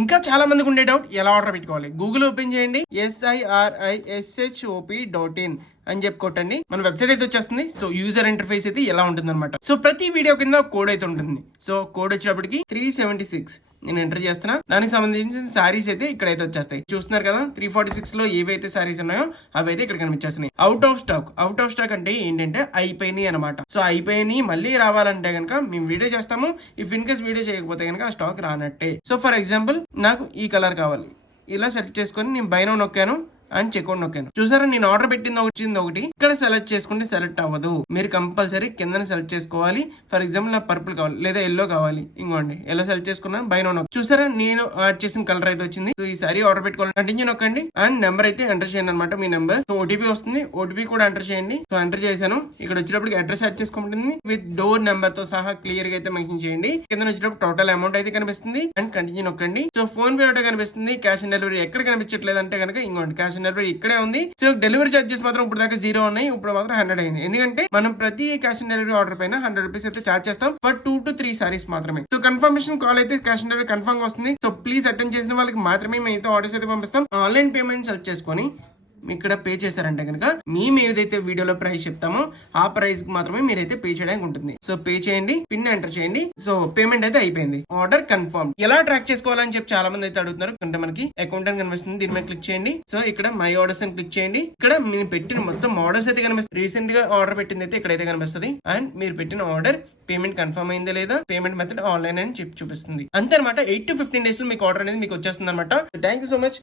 ఇంకా చాలా మందికి ఉండే డౌట్, ఎలా ఆర్డర్ పెట్టుకోవాలి? గూగుల్ ఓపెన్ చేయండి, SIRISHOP.in అని చెప్పి కొట్టండి. మన వెబ్సైట్ అయితే వచ్చేస్తుంది. సో యూజర్ ఇంటర్ఫేస్ అయితే ఎలా ఉంటుంది అనమాట. సో ప్రతి వీడియో కింద కోడ్ అయితే ఉంటుంది. సో కోడ్ వచ్చేటప్పటికి 376 నేను ఎంటర్ చేస్తున్నా. దానికి సంబంధించిన సారీస్ అయితే ఇక్కడైతే వచ్చేస్తాయి. చూస్తున్నారు కదా, 346 లో ఏవైతే సారీస్ ఉన్నాయో అవి అయితే ఇక్కడ కనిపించేస్తున్నాయి. అవుట్ ఆఫ్ స్టాక్ అంటే ఏంటంటే అయిపోయినాయి అనమాట. సో అయిపోయినాయి మళ్ళీ రావాలంటే కనుక మేము వీడియో చేస్తాము. ఇఫ్ ఇన్ కేస్ వీడియో చేయకపోతే కనుక ఆ స్టాక్ రానట్టే. సో ఫర్ ఎగ్జాంపుల్ నాకు ఈ కలర్ కావాలి, ఇలా సెలెక్ట్ చేసుకొని నేను బై నౌ నొక్కాను అని చెక్అవుట్ నొక్కాను. చూసారా, నేను ఆర్డర్ పెట్టింది ఒకటి ఇక్కడ సెలెక్ట్ చేసుకుంటే సెలెక్ట్ అవ్వదు. మీరు కంపల్సరీ కింద సెలెక్ట్ చేసుకోవాలి. ఫర్ ఎగ్జాంపుల్ నాకు పర్పుల్ కావాలి లేదా ఎల్లో కావాలి, ఇంకోండి ఎల్లో సెలెక్ట్ చేసుకున్నాను, బై నో నొక్కి. చూసారా, నేను యాడ్ చేసిన కలర్ అయితే వచ్చింది. సో ఈ సారీ ఆర్డర్ పెట్టుకోవాలి, కంటిన్యూ నొక్కండి అండ్ నెంబర్ అయితే ఎంటర్ చేయండి అనమాట. మీ నెంబర్. సో ఓటీపీ వస్తుంది, ఓటీపీ కూడా ఎంటర్ చేయండి. సో ఎంటర్ చేశాను. ఇక్కడ వచ్చేటప్పటికి అడ్రస్ యాడ్ చేసుకుంటుంది విత్ డోర్ నెంబర్ తో సహా క్లియర్ గా అయితే మెన్షన్ చేయండి. కింద వచ్చేటప్పుడు టోటల్ అమౌంట్ అయితే కనిపిస్తుంది అండ్ కంటిన్యూ నొక్కండి. సో ఫోన్ పే ఒకటే కనిపిస్తుంది, క్యాష్ ఆన్ డెలివరీ ఎక్కడ కనిపించట్లేదు అంటే కనుక ఇంకోండి క్యాష్ ఆన్ డెలివరీ ఇక్కడే ఉంది. సో డెలివరీ చార్జెస్ మాత్రం ఇప్పుడు దాకా 0 ఉన్నాయి, ఇప్పుడు మాత్రం 100 అయింది. ఎందుకంటే మనం ప్రతి క్యాష్ ఆన్ డెలివరీ ఆర్డర్ పైన 100 రూపీస్ అయితే చార్జ్ చేస్తాం ఫర్ 2 to 3 సారీస్ మాత్రమే. సో కన్ఫర్మేషన్ కాల్ అయితే క్యాష్ ఆన్ డెలివరీ కన్ఫర్మ్ వస్తుంది. సో ప్లీజ్ అటెండ్ చేసిన వాళ్ళకి మాత్రమే మేము ఆర్డర్స్ అయితే పంపిస్తాం. ఆన్లైన్ పేమెంట్ సెలెక్ట్ చేసుకొని ఇక్కడ పే చేశారంటే కనుక మేము ఏదైతే వీడియోలో ప్రైస్ చెప్తామో ఆ ప్రైస్ కి మాత్రమే మీరైతే పే చేయడానికి ఉంటుంది. సో పే చేయండి, పిన్ ఎంటర్ చేయండి. సో పేమెంట్ అయితే అయిపోయింది, ఆర్డర్ కన్ఫర్మ్. ఎలా ట్రాక్ చేసుకోవాలని చెప్పి చాలా మంది అయితే అడుగుతున్నారు. అంటే మనకి అకౌంట్ అని కనిపిస్తుంది, దీని మీద క్లిక్ చేయండి. సో ఇక్కడ మై ఆర్డర్స్ అని క్లిక్ చేయండి. ఇక్కడ మీరు పెట్టిన మొత్తం ఆర్డర్స్ అయితే కనిపిస్తుంది. రీసెంట్ గా ఆర్డర్ పెట్టింది అయితే ఇక్కడైతే కనిపిస్తుంది అండ్ మీరు పెట్టిన ఆర్డర్ పేమెంట్ కన్ఫర్మ్ అయిందా లేదా, పేమెంట్ మెథడ్ ఆన్లైన్ అని చెప్పి చూపిస్తుంది. అంతే అనమాట. 8 to 15 డేస్ లో మీకు ఆర్డర్ అనేది మీకు వచ్చేస్తుంది అనమాట. Thank you so much.